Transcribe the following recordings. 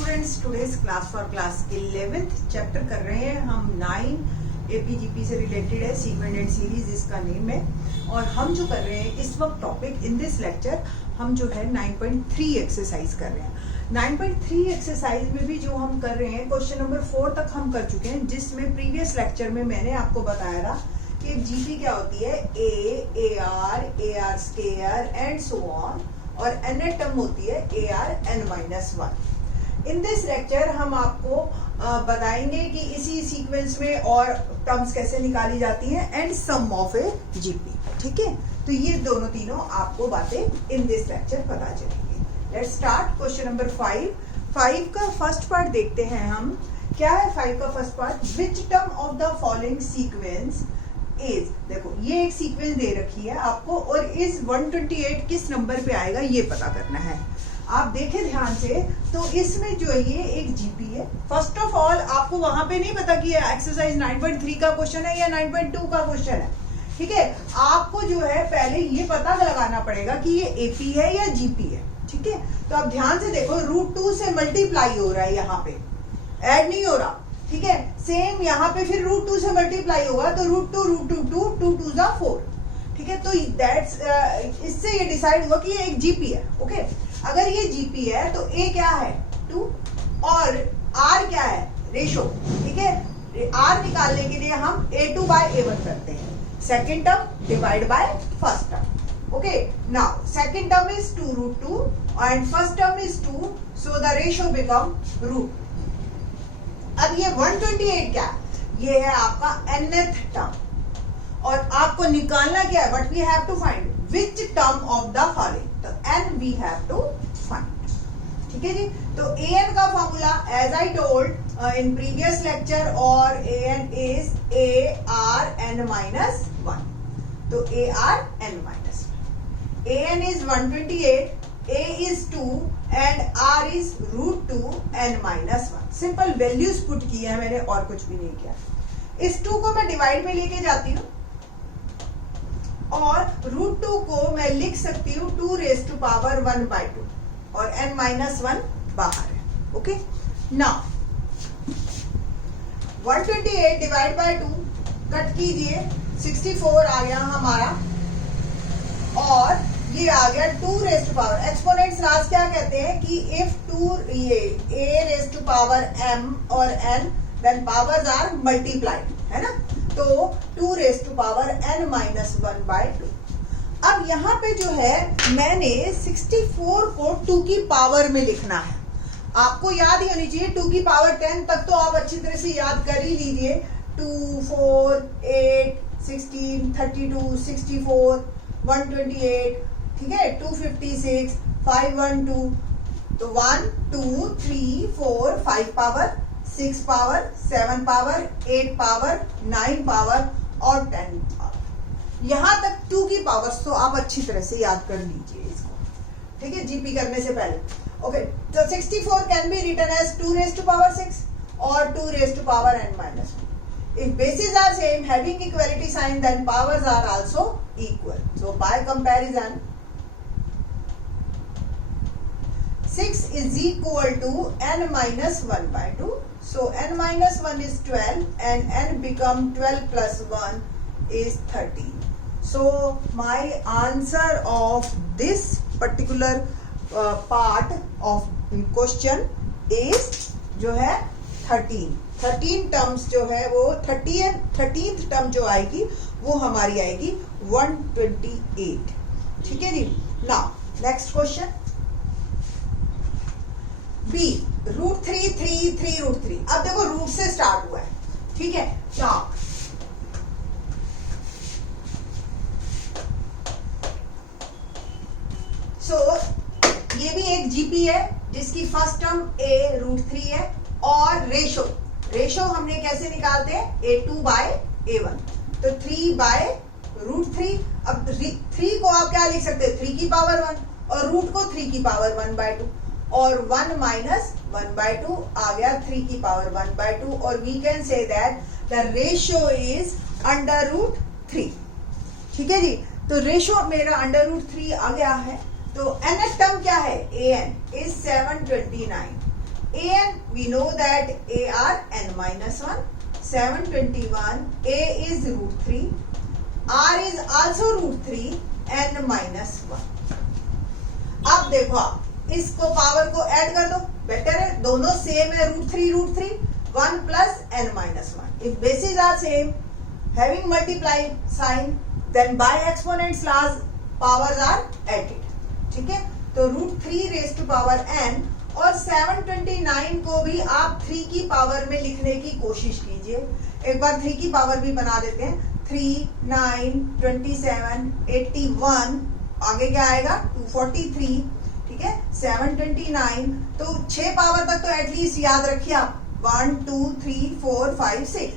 Students, today's class for class 11th chapter कर रहे हैं हम 9 एपीजीपी से रिलेटेड है, सीक्वेंट एंड सीरीज इसका नेम है। और हम जो कर रहे हैं इस वक्त टॉपिक इन दिस लेक्चर हम जो है 9.3 एक्सरसाइज कर रहे हैं। 9.3 एक्सरसाइज में भी जो हम कर रहे हैं क्वेश्चन नंबर 4 तक हम कर चुके हैं, जिसमें प्रीवियस लेक्चर में मैंने आपको बताया था कि एक जीपी क्या होती है, a r square and so on, और एन टर्म होती है a r n minus 1। In this lecture हम आपको बताएंगे कि इसी सीक्वेंस में और टर्म्स कैसे निकाली जाती हैं and sum of a GP. ठीक है, तो ये दोनों तीनों आपको बातें इन दिस लेक्चर पता चलेंगी। लेट्स स्टार्ट क्वेश्चन नंबर 5 का फर्स्ट पार्ट देखते हैं हम। क्या है 5 का first part? Which term of the following sequence is, देखो ये एक सीक्वेंस दे रखी है आपको और इस 128 किस नंबर पे आएगा ये पता करना है। आप देखें ध्यान से, तो इसमें जो ये एक जीपी है। फर्स्ट ऑफ ऑल आपको वहां पे नहीं पता कि एक्सरसाइज 9.3 का क्वेश्चन है या 9.2 का क्वेश्चन है। ठीक है, आपको जो है पहले ये पता लगाना पड़ेगा कि ये एपी है या जीपी है। ठीक है, तो आप ध्यान से देखो, √2 से मल्टीप्लाई हो रहा है, यहाँ पे ऐड नहीं हो रहा। ठीक है, सेम यहाँ पे फिर √2 से मल्टीप्लाई होगा तो √2 2 जा 4। ठीक है, तो दैट्स इससे ये डिसाइड हुआ कि ये एक जीपी है। ओके, अगर ये जीपी है तो ए क्या है 2 और आर क्या है रेशो। ठीक है, आर निकालने के लिए हम A2 by A1 करते हैं, second term divide by first term. Okay, now second term is 2√2 and first term is 2, so the ratio become √2। अब ये 128 क्या है? ये है आपका nth टर्म और आपको निकालना क्या है? What we have to find which term of the following, तो n we have to find. ठीक है जी, तो an का formula as I told in previous lecture, और an इज ARn माइनस 1, तो ARn minus 1। an is 128, a is 2 and r is √2 n minus 1। Simple values put की है मैंने और कुछ भी नहीं किया। इस 2 को मैं डिवाइड में लेके जाती हूँ और √2 को मैं लिख सकती हूँ 2 raised to power 1/2 और n minus 1 बाहर है। Okay, now 128 divide by 2 cut कीजिए, 64 आ गया हमारा और ये आ गया 2 raised to power। एक्सपोनेंट्स राज क्या कहते हैं कि इफ 2 ये a raised to power m और n then powers are multiplied, है ना, तो 2 raised to power n minus 1/2। अब यहाँ पे जो है मैंने 64 को 2 की पावर में लिखना है। आपको याद ही होनी चाहिए 2 की पावर 10 तक तो आप अच्छी तरह से याद कर ही लीजिए। 2 4 8 16 32 64 128, ठीक है, 256 512, तो 1 2 3 4 5 power 6 power 7 power 8 power 9 power और 10 पावर। यहां तक 2 की पावर्स तो आप अच्छी तरह से याद कर लीजिए इसको। ठीक है, जीपी करने से पहले। ओके, तो 64 can be written as 2 raised to power 6 और 2 raised to power n minus 1। If bases are same, having equality sign, then powers are also equal. So by comparison, 6 is equal to n minus 1/2. So n minus 1 is 12 and n become 12 plus 1 is 13. So my answer of this particular part of question is जो है 13 terms जो है वो 13th term जो आएगी वो हमारी आएगी 128। ठीक है जी, नाउ नेक्स्ट क्वेश्चन बी, √3 3 3 √3। अब देखो रूट से स्टार्ट हुआ है। ठीक है, नाउ ये भी एक जीपी है जिसकी फर्स्ट टर्म a √3 है और रेशो हमने कैसे निकालते हैं A2 by A1, तो 3 by √3। अब 3 को आप क्या लिख सकते हैं 3 की पावर 1 और रूट को 3 की पावर 1/2 और 1 minus 1/2 आ गया 3 की पावर 1/2 और we can say that the ratio is √3। ठीक है जी, तो रेशियो मेरा √3 आ गया है। तो nth टर्म क्या है an is 729 an we know that a are n minus 1, 721, a is root 3, r is also root 3, n minus 1. अब देखो आप इसको पावर को ऐड कर दो, बेटर है, दोनों सेम है, root three 1 plus n minus 1. If bases are same, having multiply sign, then by exponents laws powers are added. ठीक है, तो root 3 raise to power n और 729 को भी आप 3 की पावर में लिखने की कोशिश कीजिए. एक बार 3 की पावर भी बना देते हैं. 3, 9, 27, 81, आगे क्या आएगा 243. ठीक है, 729, तो 6 पावर तक तो एटलीस्ट याद रखिए आप. 1, 2, 3, 4, 5, 6.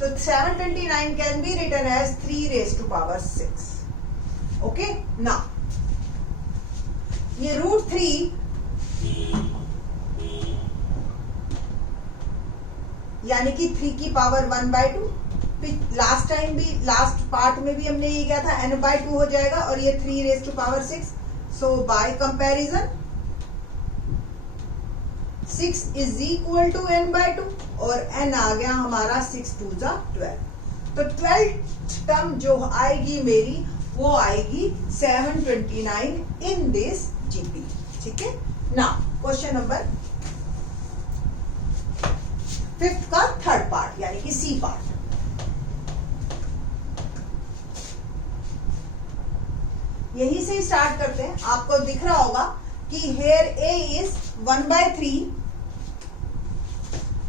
तो 729 can be written as 3 raise to power 6. Okay, now ये रूट 3 यानी कि 3 की पावर 1/2. लास्ट टाइम भी, लास्ट पार्ट में भी हमने ये किया था, n/2 हो जाएगा और ये 3 raise to power 6. So by comparison 6 is equal to n/2 और n आ गया हमारा 6 2 जा 12. तो 12th टर्म जो आएगी मेरी वो आएगी 729 इन दिस जीपी. ठीक है, नाउ क्वेश्चन नंबर 5th का थर्ड पार्ट यानी कि सी पार्ट. यही से स्टार्ट करते हैं. आपको दिख रहा होगा कि here a is 1/3,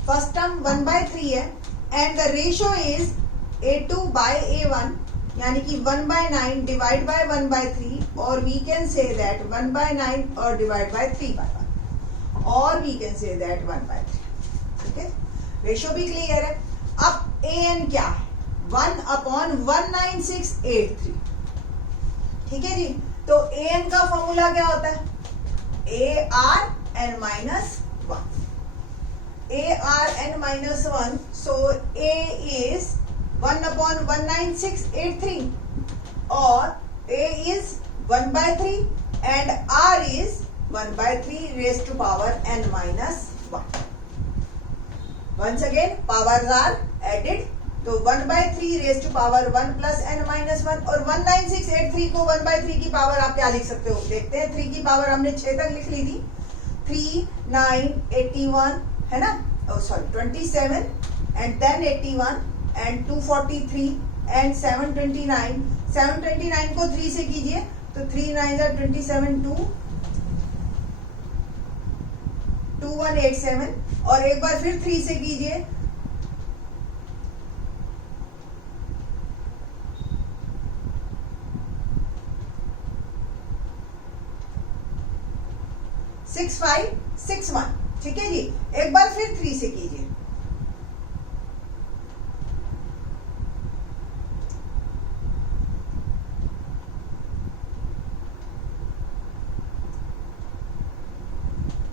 first term 1/3 है, and the ratio is a2 by a1 यानी कि 1/9 डिवाइड बाय 1/3, और वी कैन से दैट 1/9 और डिवाइड बाय 3/1, और वी कैन से दैट 1/3. ठीक है, रेशियो भी क्लियर है. अब an क्या है, 1/19683. ठीक है जी, तो an का फॉर्मूला क्या होता है, ARn minus 1. ARn-1, so a is 1/19683 और a is 1/3 and r is 1/3 raised to power n minus 1. Once again powers are added, तो 1/3 raise to power 1 plus n minus 1 और 19683 को 1/3 की पावर आप क्या लिख सकते हो, देखते हैं. 3 की पावर हमने 6 तक लिख ली थी. 3, 9, 81 है ना, sorry 27 and then 81 and 243 and 729. 729 को 3 से कीजिए तो 3 9 27, 2187 और एक बार फिर 3 से कीजिए 6561. ठीक है जी, एक बार फिर 3 से कीजिए.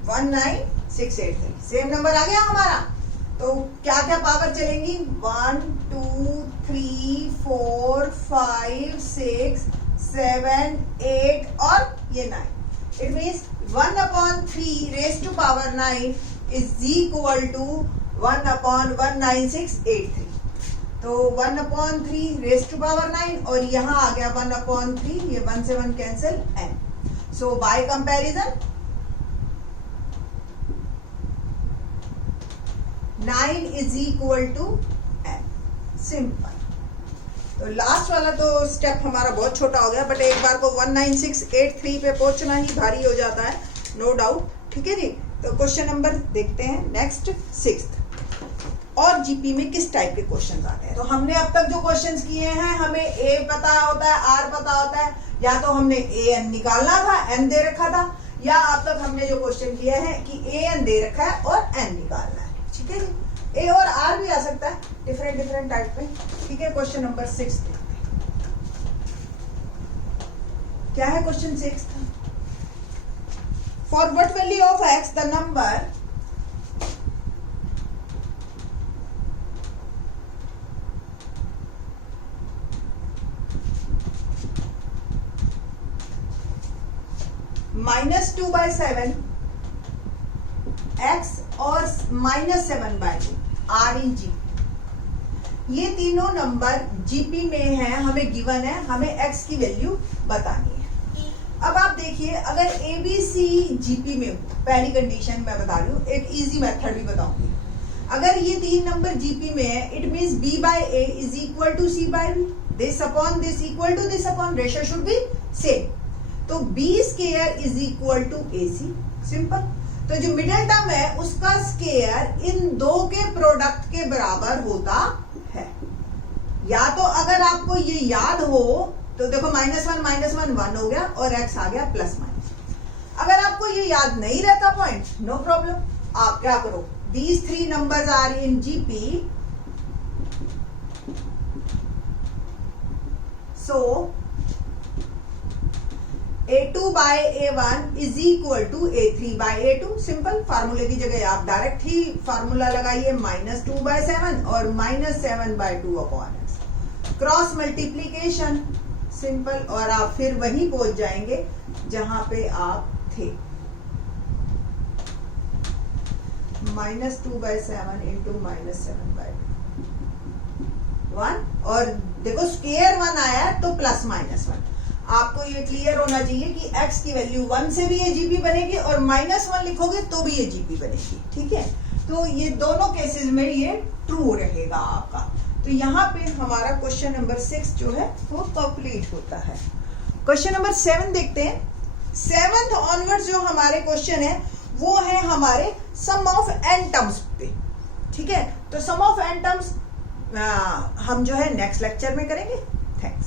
वन 9683 सेम नंबर आ गया हमारा. तो क्या क्या पावर चलेंगी, 1 2 3 4 5 6 7 8 और ये 9. It means 1/3 raise to power 9 is equal to 1/19683. तो 1/3 रेज टू पावर 9 और यहाँ आ गया 1/3, ये 1 से 1 cancel n. So by comparison 9 is equal to n. Simple. तो लास्ट वाला तो स्टेप हमारा बहुत छोटा हो गया, बट एक बार को 19683 पे पहुंचना ही भारी हो जाता है, नो डाउट. ठीक है जी, तो क्वेश्चन नंबर देखते हैं नेक्स्ट 6th. और जीपी में किस टाइप के क्वेश्चन आते हैं. तो हमने अब तक जो क्वेश्चंस किए हैं, हमें a पता होता है, r पता होता है, या तो हमने an निकालना था, n दे रखा था, या अब तक हमने जो क्वेश्चन किया है कि an दे रखा है और n निकालना है. ठीक है जी, ए और आर भी आ सकता है डिफरेंट टाइप में. ठीक है, क्वेश्चन नंबर 6 देखते हैं. क्या है question 6? For what value of x the number -2/7 x और -7/2 r इन जी। ये तीनों नंबर जीपी में है, हमें गिवन है, हमें x की वैल्यू बतानी है। अब आप देखिए, अगर ABC जीपी में हो, पहली कंडीशन मैं बता रही हूँ, एक इजी मेथड भी बताऊंगी। अगर ये तीन नंबर जीपी में है, it means B/A is equal to C/B, this upon this equal to this upon, ratio should be same. तो B square is equal to AC, simple. तो जो मिडिल टर्म है उसका स्क्वायर इन दो के प्रोडक्ट के बराबर होता है। या तो अगर आपको ये याद हो तो देखो, -1 1 हो गया और x आ गया प्लस माइनस। अगर आपको ये याद नहीं रहता पॉइंट, नो प्रॉब्लम, आप क्या करो, these three numbers are in GP, so A2/A1 is equal to A3/A2। Simple, फार्मूले की जगह आप डायरेक्ट ही फार्मूला लगाइए, -2/7 और -7/2 upon x, cross multiplication, simple, और आप फिर वहीं पहुंच जाएंगे जहां पे आप थे, -2/7 इंटू -7/2 1, और देखो स्क्वायर 1 आया तो प्लस -1। आपको ये क्लियर होना चाहिए कि x की वैल्यू 1 से भी ये जीपी बनेगी और -1 लिखोगे तो भी ये जीपी बनेगी, ठीक है। तो ये दोनों केसेस में ये ट्रू रहेगा आपका। तो यहाँ पे हमारा क्वेश्चन नंबर 6 जो है वो कंप्लीट होता है। क्वेश्चन नंबर 7 देखते हैं। 7th ऑनवर्ड्स जो हमारे क्वेश्चन है वो है हमारे सम ऑफ n टर्म्स पे, ठीक है। तो सम ऑफ n टर्म्स हम जो है नेक्स्ट लेक्चर में करेंगे। थैंक्स।